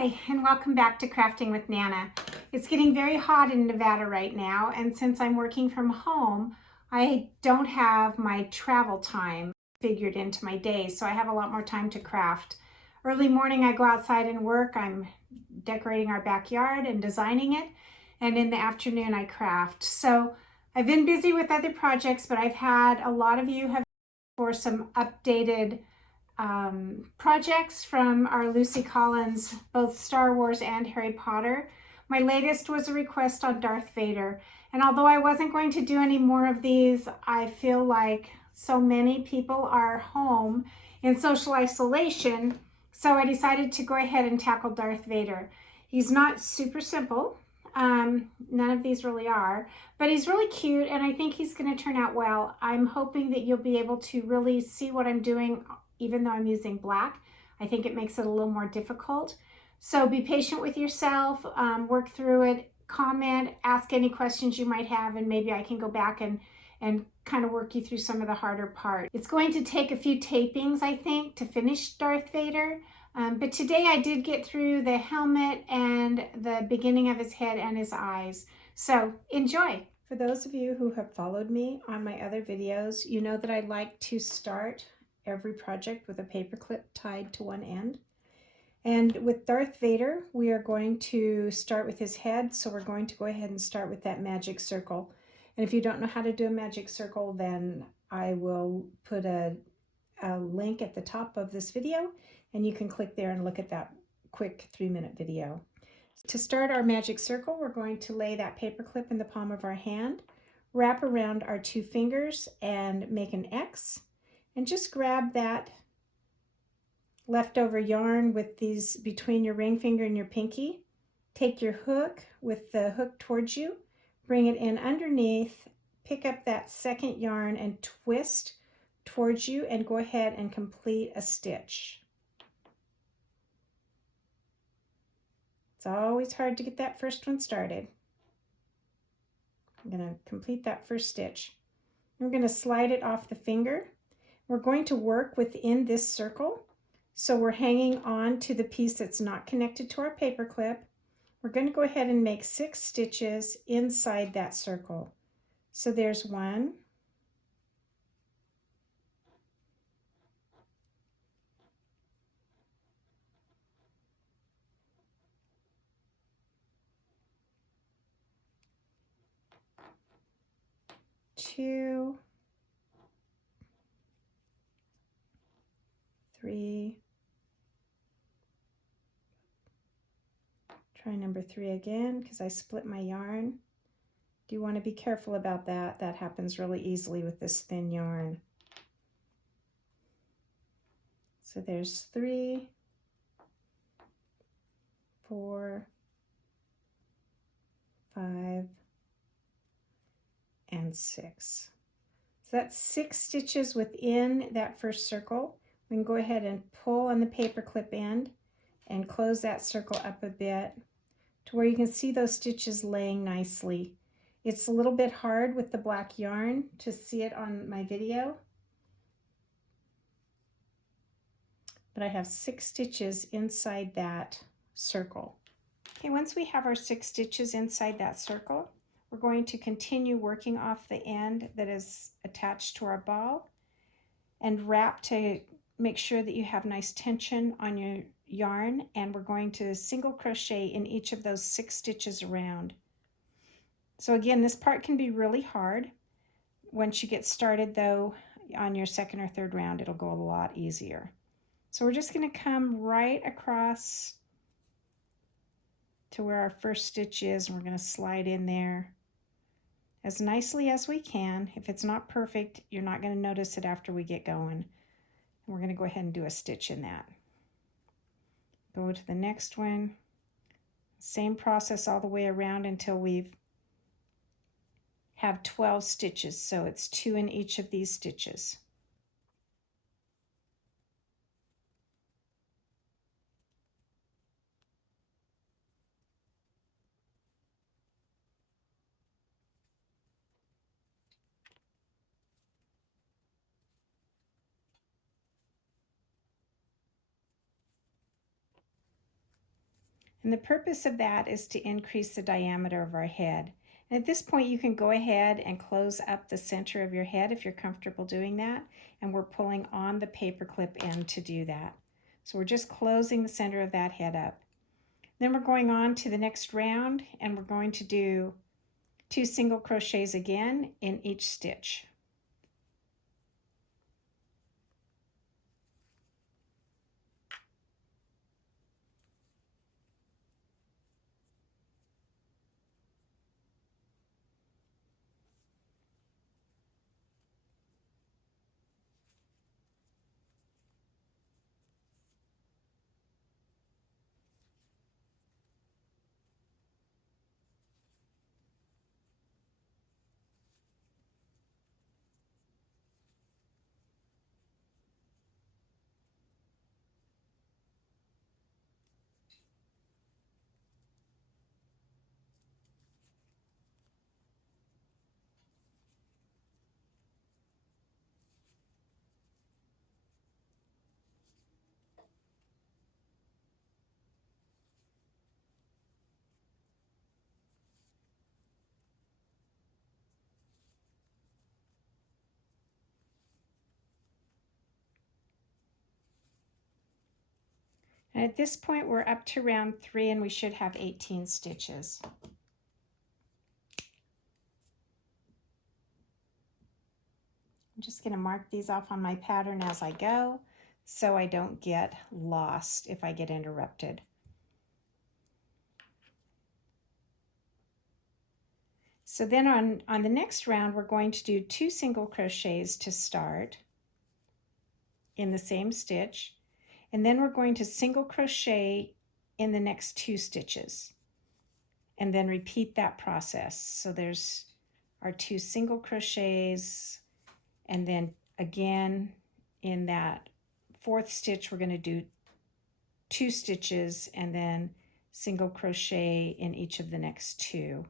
Hi, and welcome back to Crafting with Nana. It's getting very hot in Nevada right now, and since I'm working from home, I don't have my travel time figured into my day, so I have a lot more time to craft. Early morning, I go outside and work. I'm decorating our backyard and designing it, and in the afternoon, I craft. So I've been busy with other projects, but I've had a lot of you have for some updated projects from our Lucy Collins, both Star Wars and Harry Potter. My latest was a request on Darth Vader. And although I wasn't going to do any more of these, I feel like so many people are home in social isolation. So I decided to go ahead and tackle Darth Vader. He's not super simple. None of these really are, but he's really cute and I think he's going to turn out well. I'm hoping that you'll be able to really see what I'm doing even though I'm using black. I think it makes it a little more difficult. So be patient with yourself, work through it, comment, ask any questions you might have, and maybe I can go back and kind of work you through some of the harder part. It's going to take a few tapings, I think, to finish Darth Vader. But today I did get through the helmet and the beginning of his head and his eyes. So enjoy. For those of you who have followed me on my other videos, you know that I like to start every project with a paper clip tied to one end. And with Darth Vader, we are going to start with his head. So we're going to go ahead and start with that magic circle. And if you don't know how to do a magic circle, then I will put a link at the top of this video and you can click there and look at that quick 3-minute video. To start our magic circle, we're going to lay that paper clip in the palm of our hand, wrap around our 2 fingers and make an X, and just grab that leftover yarn with these between your ring finger and your pinky. Take your hook with the hook towards you, bring it in underneath, pick up that second yarn and twist towards you and go ahead and complete a stitch. It's always hard to get that first one started. I'm going to complete that first stitch. We're going to slide it off the finger. We're going to work within this circle. So we're hanging on to the piece that's not connected to our paper clip. We're going to go ahead and make 6 stitches inside that circle. So there's 1, 2, 3, try number 3 again because I split my yarn. Do want to be careful about that. That happens really easily with this thin yarn. So there's 3, 4, 5, and 6. So that's 6 stitches within that first circle. We can go ahead and pull on the paper clip end and close that circle up a bit to where you can see those stitches laying nicely. It's a little bit hard with the black yarn to see it on my video, but I have 6 stitches inside that circle. Okay, once we have our 6 stitches inside that circle, we're going to continue working off the end that is attached to our ball and wrap to make sure that you have nice tension on your yarn, and we're going to single crochet in each of those 6 stitches around. So again, this part can be really hard. Once you get started though, on your second or third round, it'll go a lot easier. So we're just going to come right across to where our first stitch is, and we're going to slide in there as nicely as we can. If it's not perfect, you're not going to notice it after we get going. And we're going to go ahead and do a stitch in that. Go to the next one. Same process all the way around until we've have 12 stitches. So it's 2 in each of these stitches. And the purpose of that is to increase the diameter of our head. And at this point, you can go ahead and close up the center of your head if you're comfortable doing that. And we're pulling on the paper clip end to do that. So we're just closing the center of that head up. Then we're going on to the next round, and we're going to do 2 single crochets again in each stitch. And at this point, we're up to round 3, and we should have 18 stitches. I'm just going to mark these off on my pattern as I go so I don't get lost if I get interrupted. So then on the next round, we're going to do 2 single crochets to start in the same stitch. And then we're going to single crochet in the next 2 stitches. And then repeat that process. So there's our 2 single crochets, and then again in that 4th stitch we're going to do 2 stitches and then single crochet in each of the next 2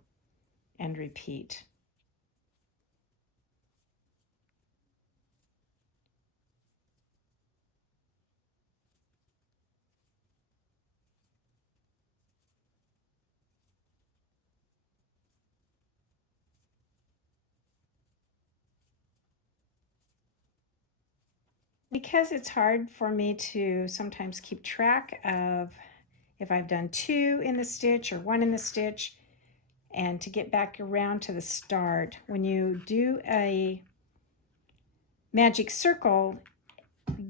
and repeat. Because it's hard for me to sometimes keep track of if I've done 2 in the stitch or 1 in the stitch, and to get back around to the start, when you do a magic circle,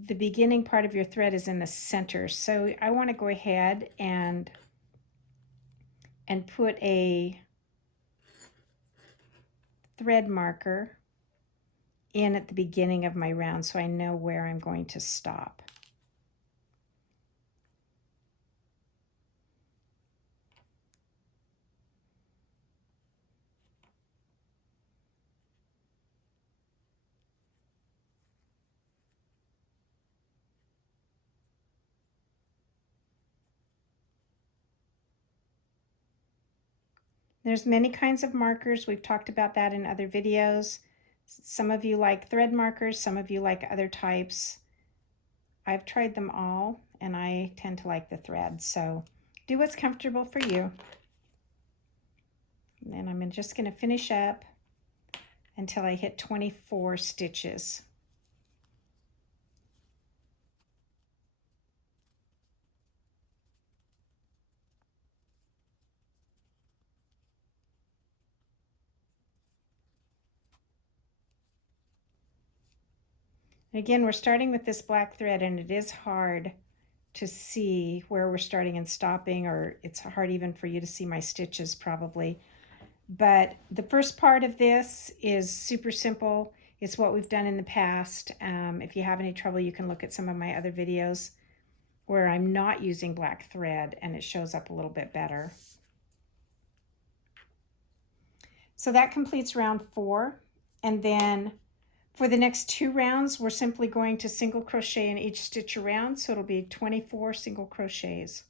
the beginning part of your thread is in the center. So I want to go ahead and put a thread marker in at the beginning of my round so I know where I'm going to stop. There's many kinds of markers. We've talked about that in other videos. Some of you like thread markers, some of you like other types. I've tried them all, and I tend to like the thread, so do what's comfortable for you. And then I'm just going to finish up until I hit 24 stitches. Again, we're starting with this black thread, and it is hard to see where we're starting and stopping, or it's hard even for you to see my stitches probably. But the first part of this is super simple. It's what we've done in the past. If you have any trouble, you can look at some of my other videos where I'm not using black thread and it shows up a little bit better. So that completes round 4. And then for the next 2 rounds, we're simply going to single crochet in each stitch around. So it'll be 24 single crochets.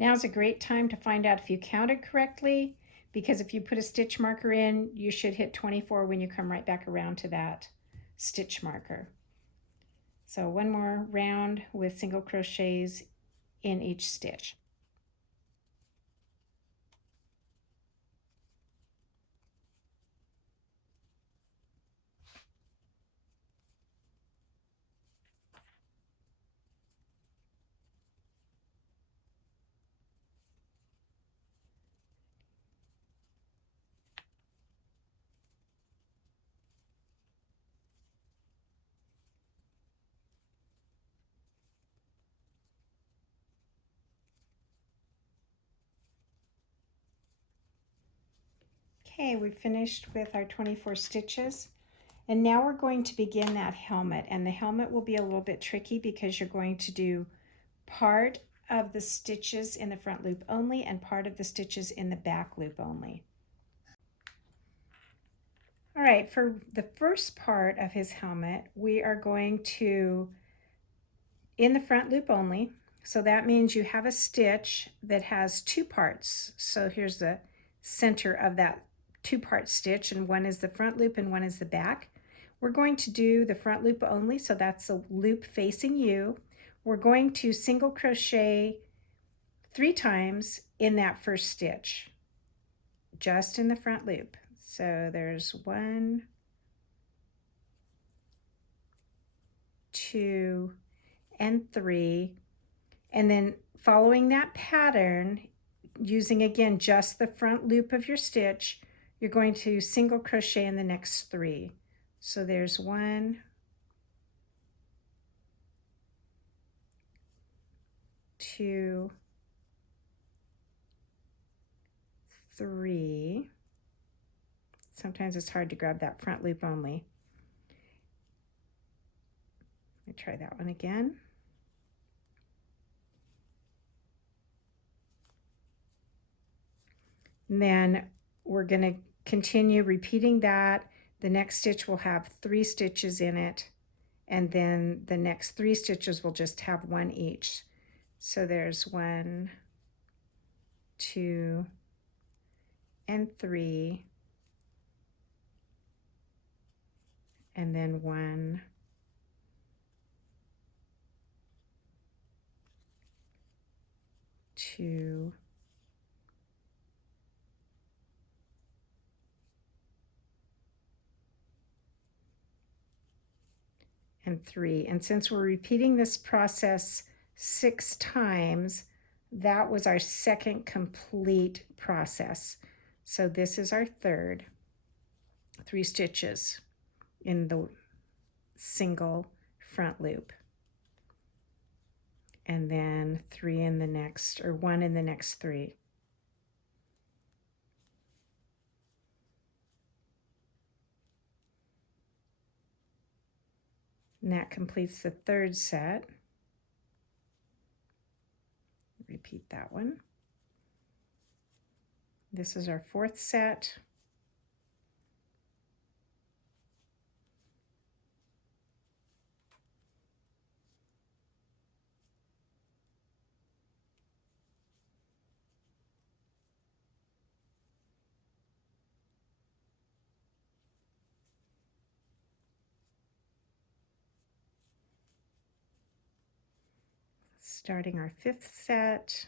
Now's a great time to find out if you counted correctly, because if you put a stitch marker in, you should hit 24 when you come right back around to that stitch marker. So one more round with single crochets in each stitch. Okay, we've finished with our 24 stitches. And now we're going to begin that helmet. And the helmet will be a little bit tricky because you're going to do part of the stitches in the front loop only and part of the stitches in the back loop only. All right, for the first part of his helmet, we are going to, in the front loop only, so that means you have a stitch that has two parts. So here's the center of that two-part stitch, and one is the front loop and one is the back. We're going to do the front loop only, so that's a loop facing you. We're going to single crochet 3 times in that first stitch, just in the front loop. So there's 1, 2, and 3. And then following that pattern, using again just the front loop of your stitch, you're going to single crochet in the next 3. So there's 1, 2, 3. Sometimes it's hard to grab that front loop only. Let me try that one again. And then we're going to continue repeating that. The next stitch will have 3 stitches in it, and then the next 3 stitches will just have 1 each. So there's 1, 2, and 3, and then 1, 2, and 3. And since we're repeating this process 6 times, that was our second complete process. So this is our third, 3 stitches in the single front loop, and then 3 in the next, or 1 in the next 3. And that completes the third set. Repeat that one. This is our fourth set. Starting our fifth set.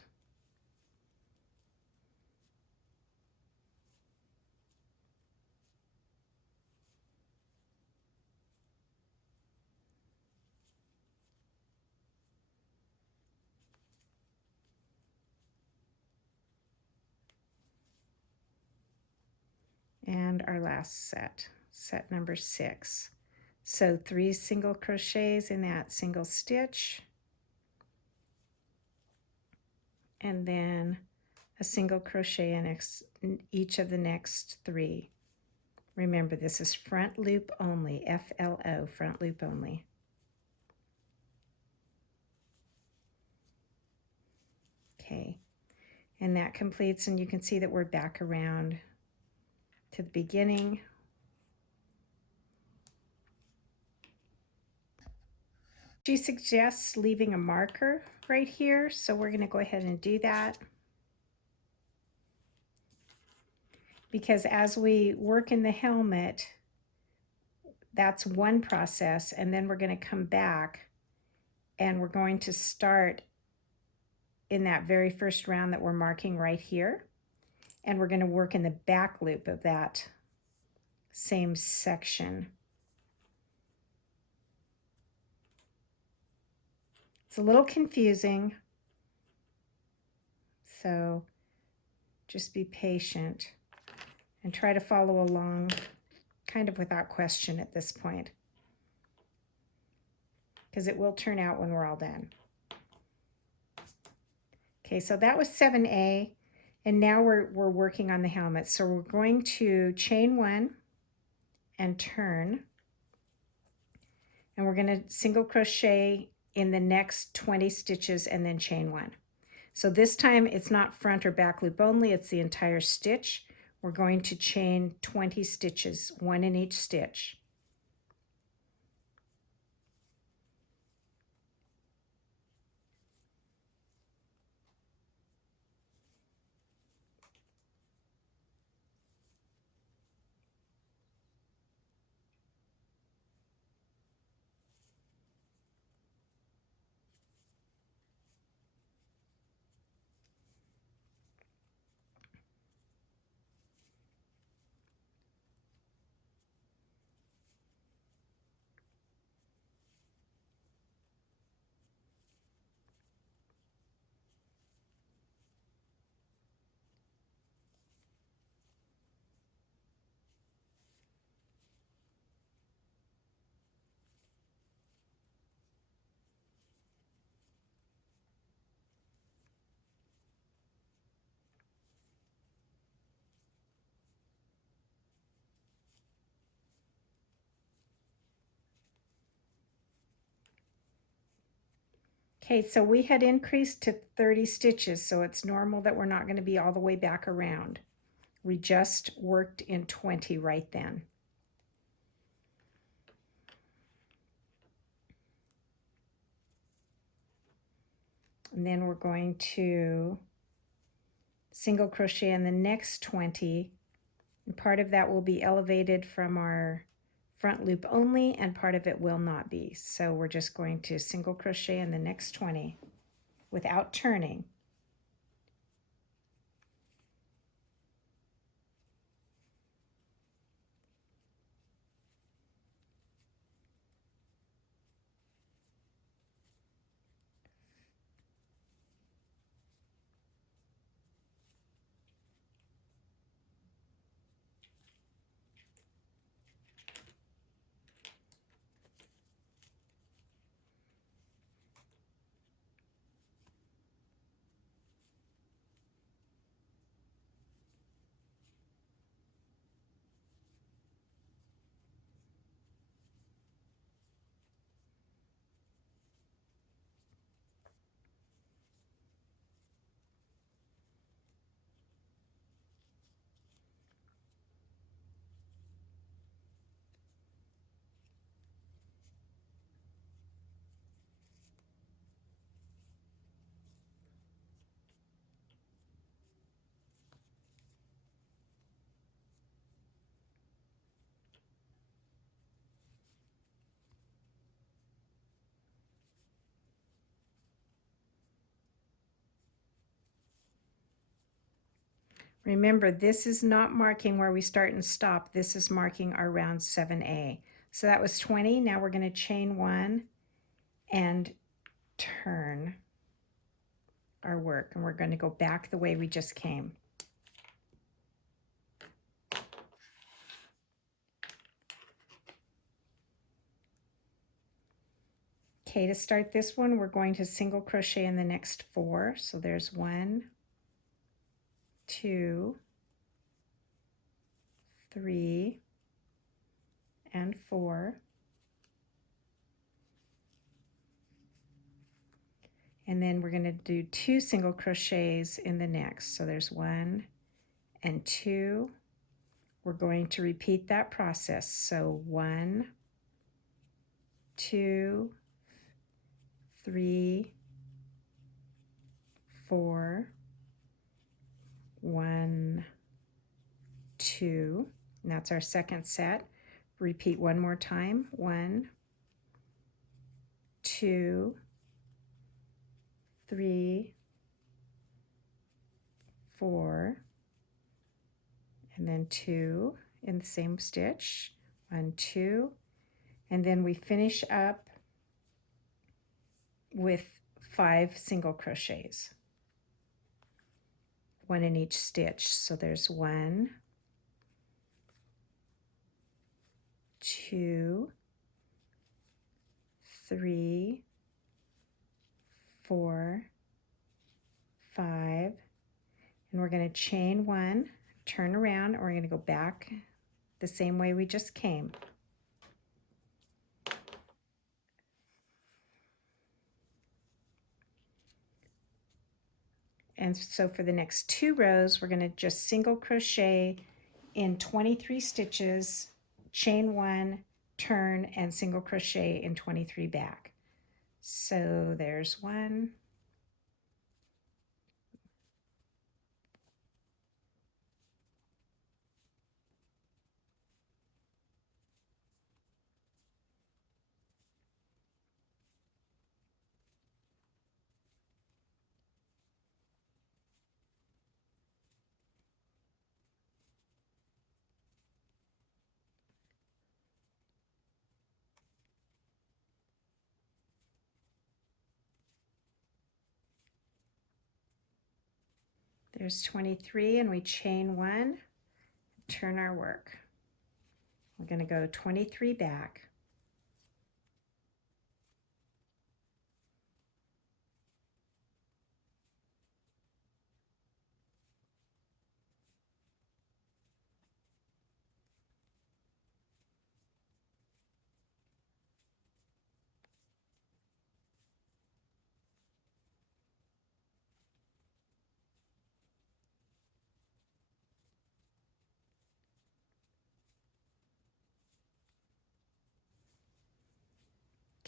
And our last set, set number 6. So 3 single crochets in that single stitch, and then a single crochet in each of the next 3. Remember, this is front loop only, FLO, front loop only. Okay, and that completes, and you can see that we're back around to the beginning. She suggests leaving a marker right here, so we're going to go ahead and do that. Because as we work in the helmet, that's one process, and then we're going to come back and we're going to start in that very first round that we're marking right here, and we're going to work in the back loop of that same section. It's a little confusing, so just be patient and try to follow along kind of without question at this point, because it will turn out when we're all done. Okay, so that was 7A, and now we're working on the helmet. So we're going to chain 1 and turn, and we're going to single crochet in the next 20 stitches and then chain 1. So this time it's not front or back loop only, it's the entire stitch. We're going to chain 20 stitches, 1 in each stitch. Okay, so we had increased to 30 stitches, so it's normal that we're not going to be all the way back around. We just worked in 20 right then. And then we're going to single crochet in the next 20, and part of that will be elevated from our front loop only, and part of it will not be. So we're just going to single crochet in the next 20 without turning. Remember, this is not marking where we start and stop. This is marking our round 7A. So that was 20. Now we're going to chain 1 and turn our work. And we're going to go back the way we just came. Okay, to start this one, we're going to single crochet in the next 4. So there's 1, 2, 3, and 4. And then we're going to do 2 single crochets in the next. So there's 1 and 2. We're going to repeat that process. So 1, 2, 3, 4, 1, 2, and that's our second set. Repeat one more time. 1, 2, 3, 4, and then 2 in the same stitch. 1, 2, and then we finish up with 5 single crochets, 1 in each stitch. So there's 1, 2, 3, 4, 5, and we're going to chain 1, turn around, and we're going to go back the same way we just came. And so for the next 2 rows, we're going to just single crochet in 23 stitches, chain 1, turn, and single crochet in 23 back. So there's 1, there's 23, and we chain 1, turn our work. We're going to go 23 back.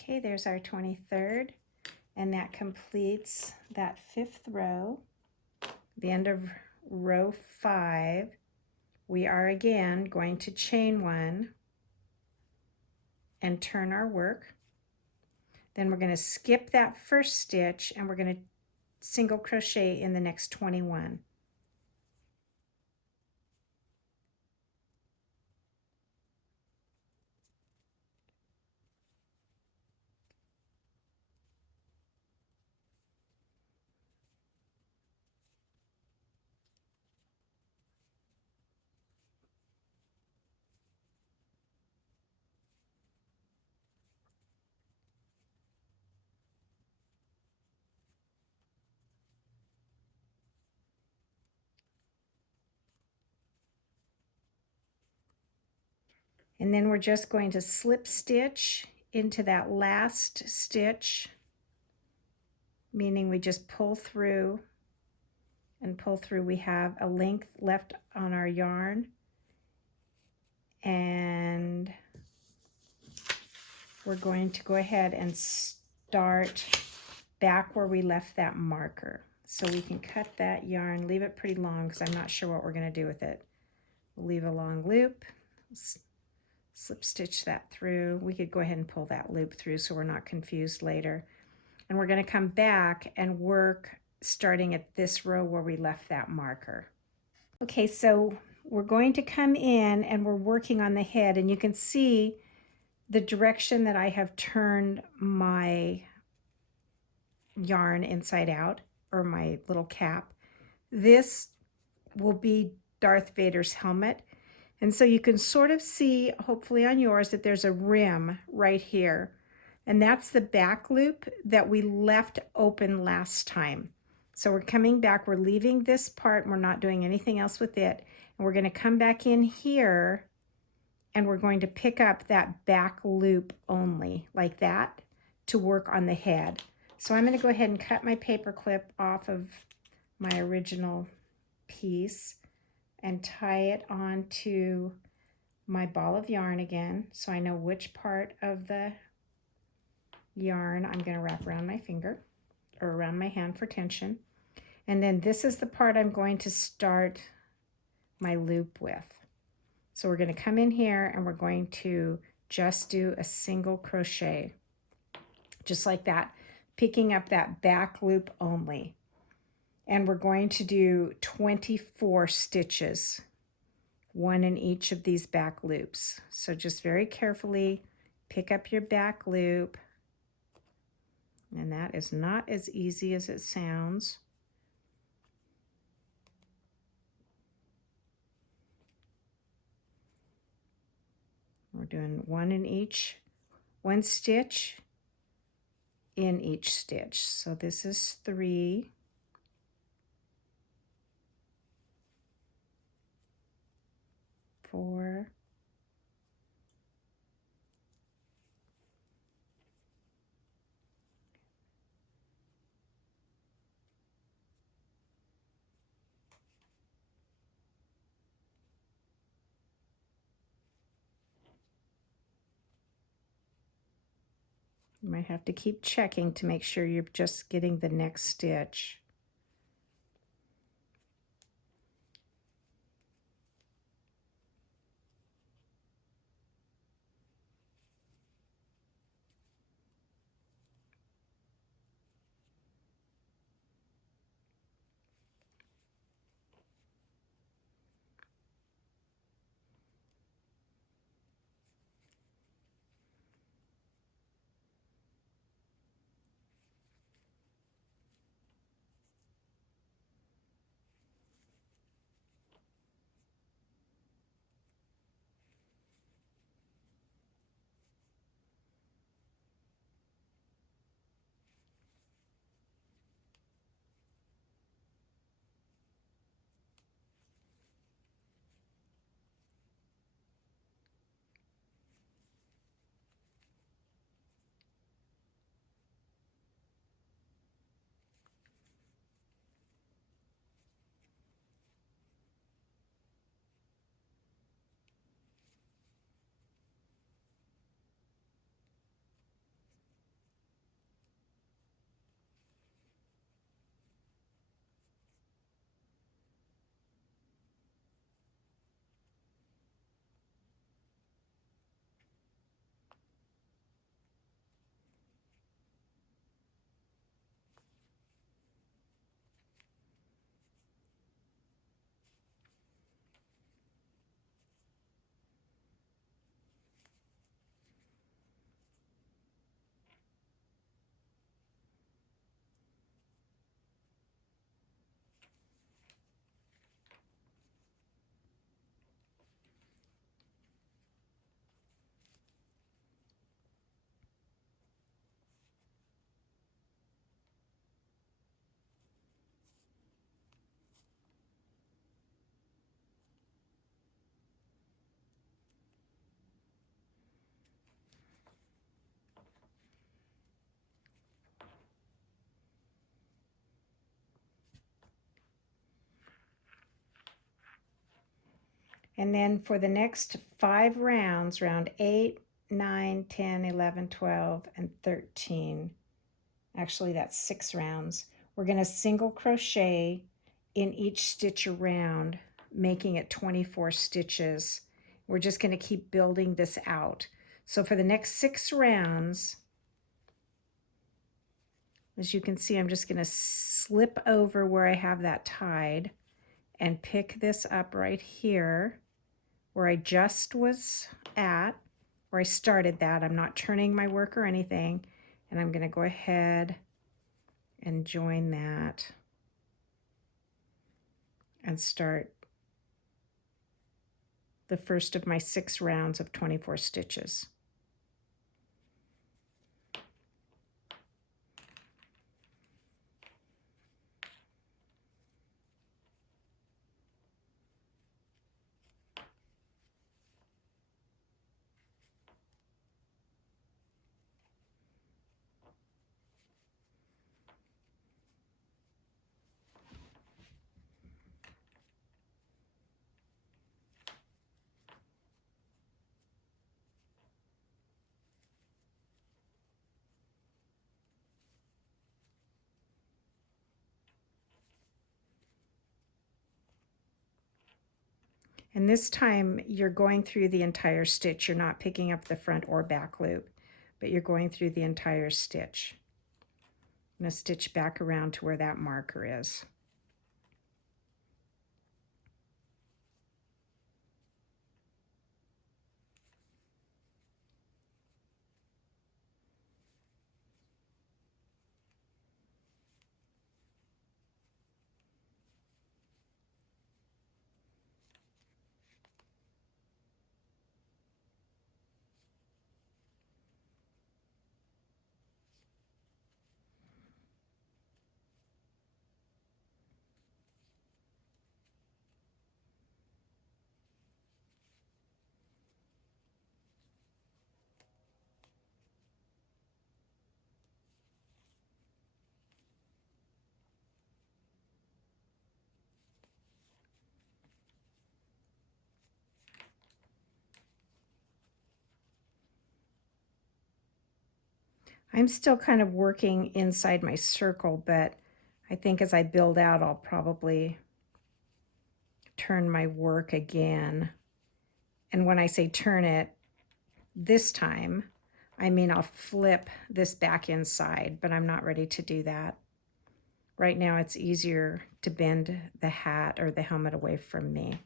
Okay, there's our 23rd, and that completes that 5th row. The end of row 5, we are again going to chain 1 and turn our work. Then we're going to skip that first stitch, and we're going to single crochet in the next 21. And then we're just going to slip stitch into that last stitch, meaning we just pull through and pull through. We have a length left on our yarn, and we're going to go ahead and start back where we left that marker. So we can cut that yarn, leave it pretty long because I'm not sure what we're going to do with it. We'll leave a long loop, slip stitch that through. We could go ahead and pull that loop through so we're not confused later. And we're going to come back and work starting at this row where we left that marker. Okay, so we're going to come in and we're working on the head, and you can see the direction that I have turned my yarn inside out, or my little cap. This will be Darth Vader's helmet. And so you can sort of see, hopefully on yours, that there's a rim right here. And that's the back loop that we left open last time. So we're coming back, we're leaving this part, and we're not doing anything else with it. And we're going to come back in here, and we're going to pick up that back loop only, like that, to work on the head. So I'm going to go ahead and cut my paper clip off of my original piece and tie it onto my ball of yarn again, so I know which part of the yarn I'm going to wrap around my finger or around my hand for tension. And then this is the part I'm going to start my loop with. So we're going to come in here and we're going to just do a single crochet, just like that, picking up that back loop only. And we're going to do 24 stitches, one in each of these back loops. So just very carefully pick up your back loop. And that is not as easy as it sounds. We're doing one stitch in each stitch. So this is 3, 4, 5. You might have to keep checking to make sure you're just getting the next stitch. And then for the next 5 rounds, round 8, 9, 10, 11, 12, and 13, actually that's 6 rounds, we're going to single crochet in each stitch around, making it 24 stitches. We're just going to keep building this out. So for the next 6 rounds, as you can see, I'm just going to slip over where I have that tied and pick this up right here where I just was at, where I started that. I'm not turning my work or anything, and I'm going to go ahead and join that and start the first of my 6 rounds of 24 stitches. And this time you're going through the entire stitch. You're not picking up the front or back loop, but you're going through the entire stitch. I'm going to stitch back around to where that marker is. I'm still kind of working inside my circle, but I think as I build out, I'll probably turn my work again. And when I say turn it this time, I mean I'll flip this back inside, but I'm not ready to do that. Right now it's easier to bend the hat or the helmet away from me.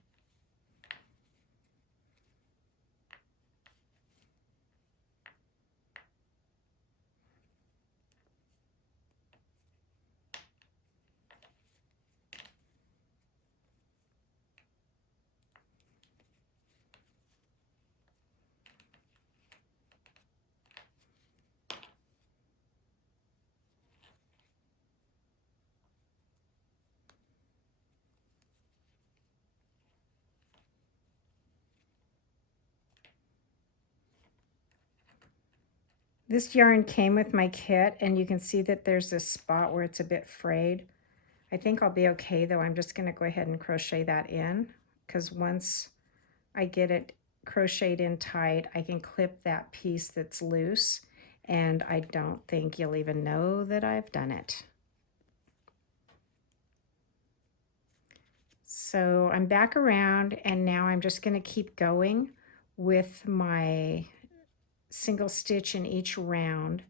This yarn came with my kit, and you can see that there's this spot where it's a bit frayed. I think I'll be okay though. I'm just going to go ahead and crochet that in, because once I get it crocheted in tight, I can clip that piece that's loose, and I don't think you'll even know that I've done it. So I'm back around, and now I'm just going to keep going with my single stitch in each round.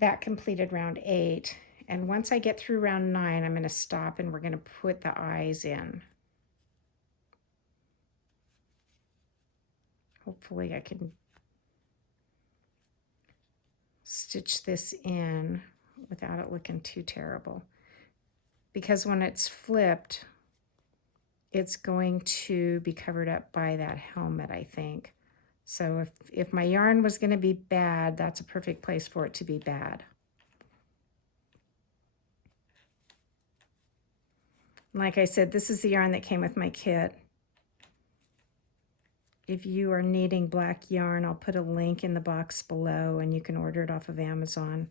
That completed round 8, and once I get through round 9, I'm going to stop and we're going to put the eyes in. Hopefully I can stitch this in without it looking too terrible, because when it's flipped, it's going to be covered up by that helmet, I think. So if my yarn was going to be bad, that's a perfect place for it to be bad. Like I said, this is the yarn that came with my kit. If you are needing black yarn, I'll put a link in the box below and you can order it off of Amazon.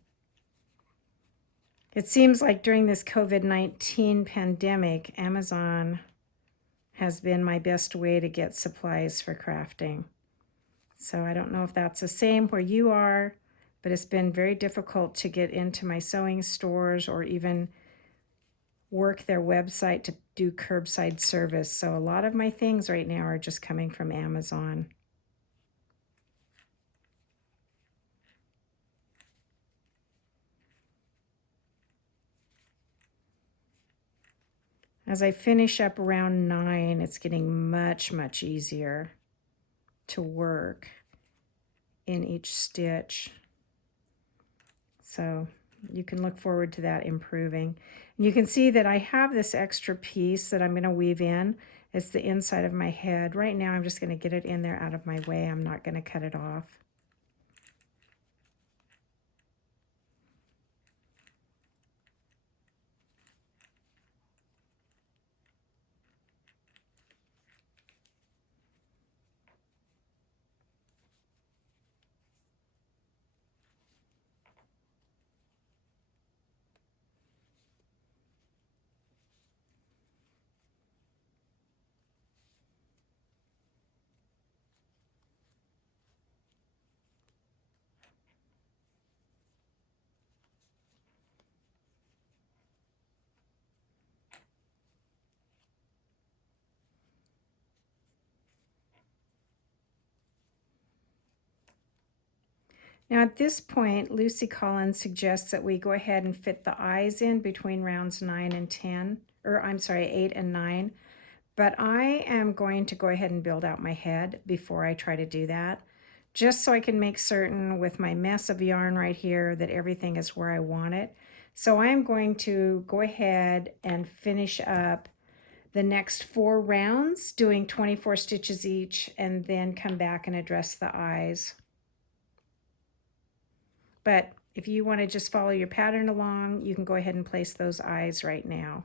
It seems like during this COVID-19 pandemic, Amazon has been my best way to get supplies for crafting. So I don't know if that's the same where you are, but it's been very difficult to get into my sewing stores or even work their website to do curbside service. So a lot of my things right now are just coming from Amazon. As I finish up round 9, it's getting much, much easier to work in each stitch. So you can look forward to that improving. And you can see that I have this extra piece that I'm going to weave in. It's the inside of my head. Right now I'm just going to get it in there out of my way. I'm not going to cut it off. Now at this point, Lucy Collins suggests that we go ahead and fit the eyes in between rounds 9 and 10, or I'm sorry, 8 and 9. But I am going to go ahead and build out my head before I try to do that, just so I can make certain with my mess of yarn right here that everything is where I want it. So I'm going to go ahead and finish up the next 4 rounds, doing 24 stitches each, and then come back and address the eyes. But if you want to just follow your pattern along, you can go ahead and place those eyes right now.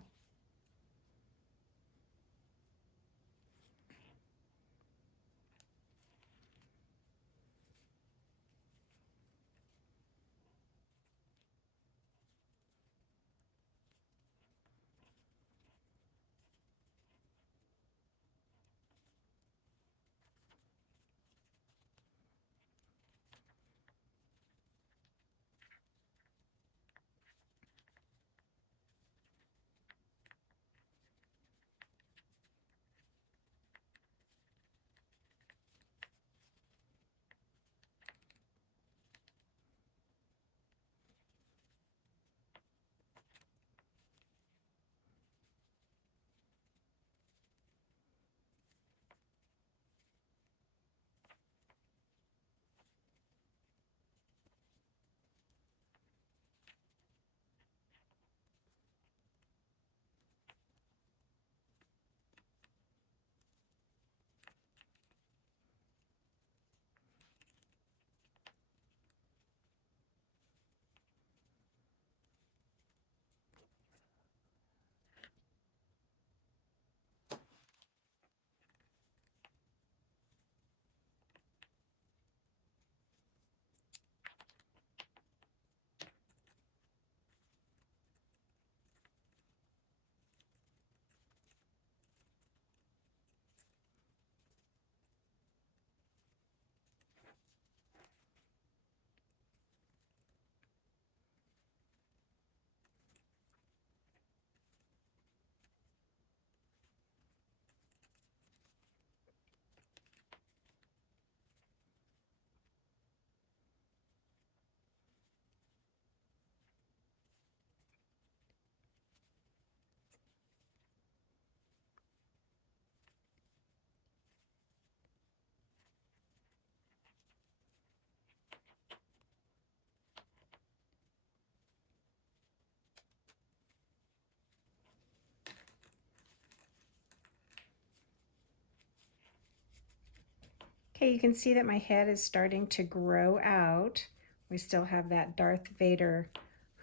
Okay, you can see that my head is starting to grow out. We still have that Darth Vader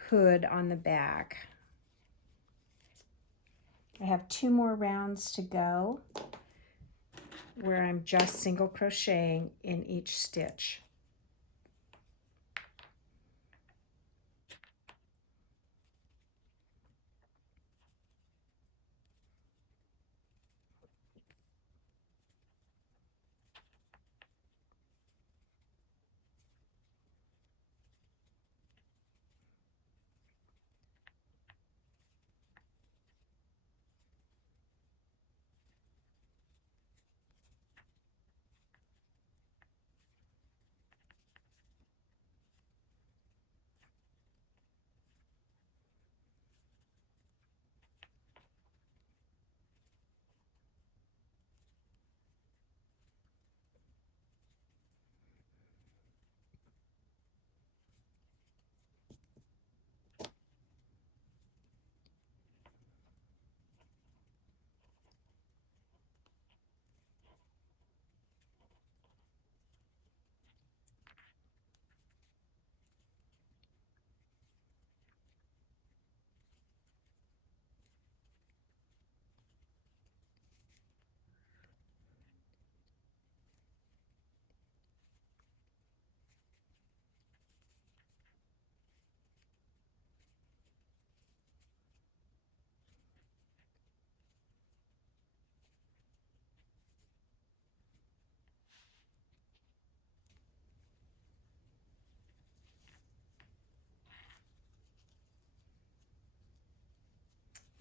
hood on the back. I have 2 more rounds to go where I'm just single crocheting in each stitch.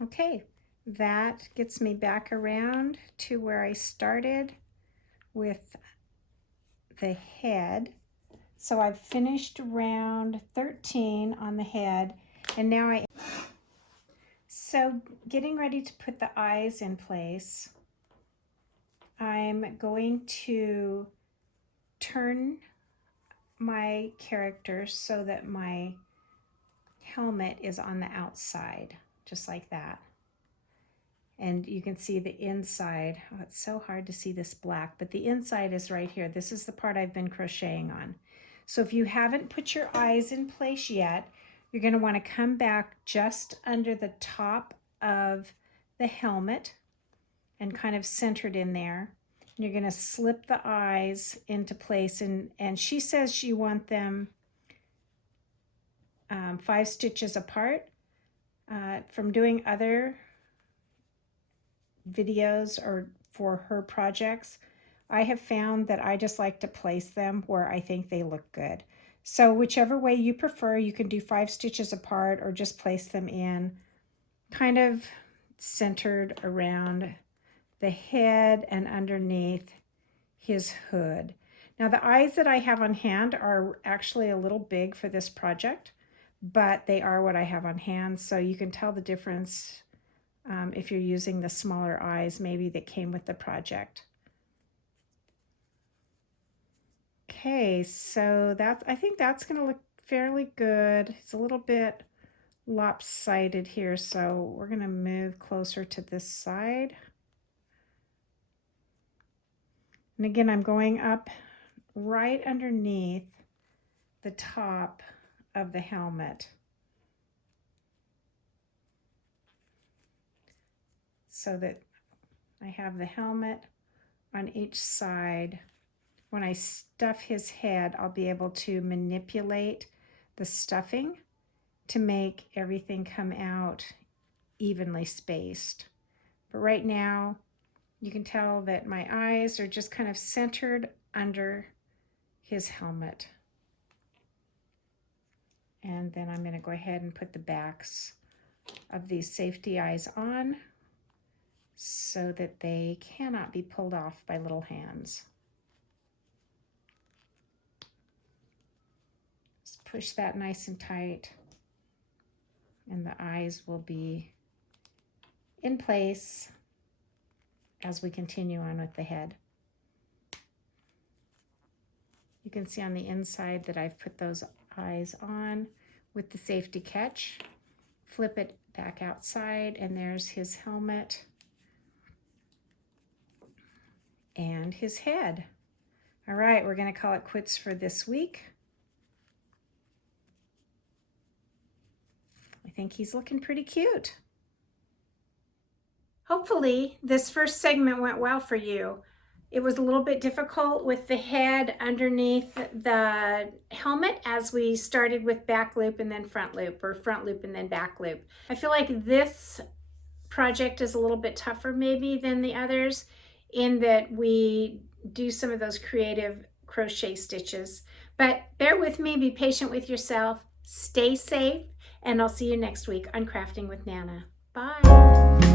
Okay, that gets me back around to where I started with the head. So I've finished round 13 on the head, and now so getting ready to put the eyes in place, I'm going to turn my character so that my helmet is on the outside, just like that. And you can see the inside. Oh, it's so hard to see this black, but the inside is right here. This is the part I've been crocheting on. So if you haven't put your eyes in place yet, you're going to want to come back just under the top of the helmet and kind of centered in there. And you're going to slip the eyes into place. And she says you want them 5 stitches apart. From doing other videos or for her projects, I have found that I just like to place them where I think they look good. So whichever way you prefer, you can do 5 stitches apart or just place them in kind of centered around the head and underneath his hood. Now the eyes that I have on hand are actually a little big for this project, but they are what I have on hand, so you can tell the difference if you're using the smaller eyes maybe that came with the project. Okay, so I think that's going to look fairly good. It's a little bit lopsided here, so we're going to move closer to this side. And again, I'm going up right underneath the top of the helmet, so that I have the helmet on each side. When I stuff his head, I'll be able to manipulate the stuffing to make everything come out evenly spaced. But right now, you can tell that my eyes are just kind of centered under his helmet. And then I'm going to go ahead and put the backs of these safety eyes on so that they cannot be pulled off by little hands. Just push that nice and tight, and the eyes will be in place as we continue on with the head. You can see on the inside that I've put those eyes on with the safety catch. Flip it back outside, and there's his helmet and his head. All right, we're going to call it quits for this week. I think he's looking pretty cute. Hopefully this first segment went well for you. It was a little bit difficult with the head underneath the helmet as we started with back loop and then front loop, or front loop and then back loop. I feel like this project is a little bit tougher maybe than the others in that we do some of those creative crochet stitches. But bear with me, be patient with yourself, stay safe, and I'll see you next week on Crafting with Nana. Bye.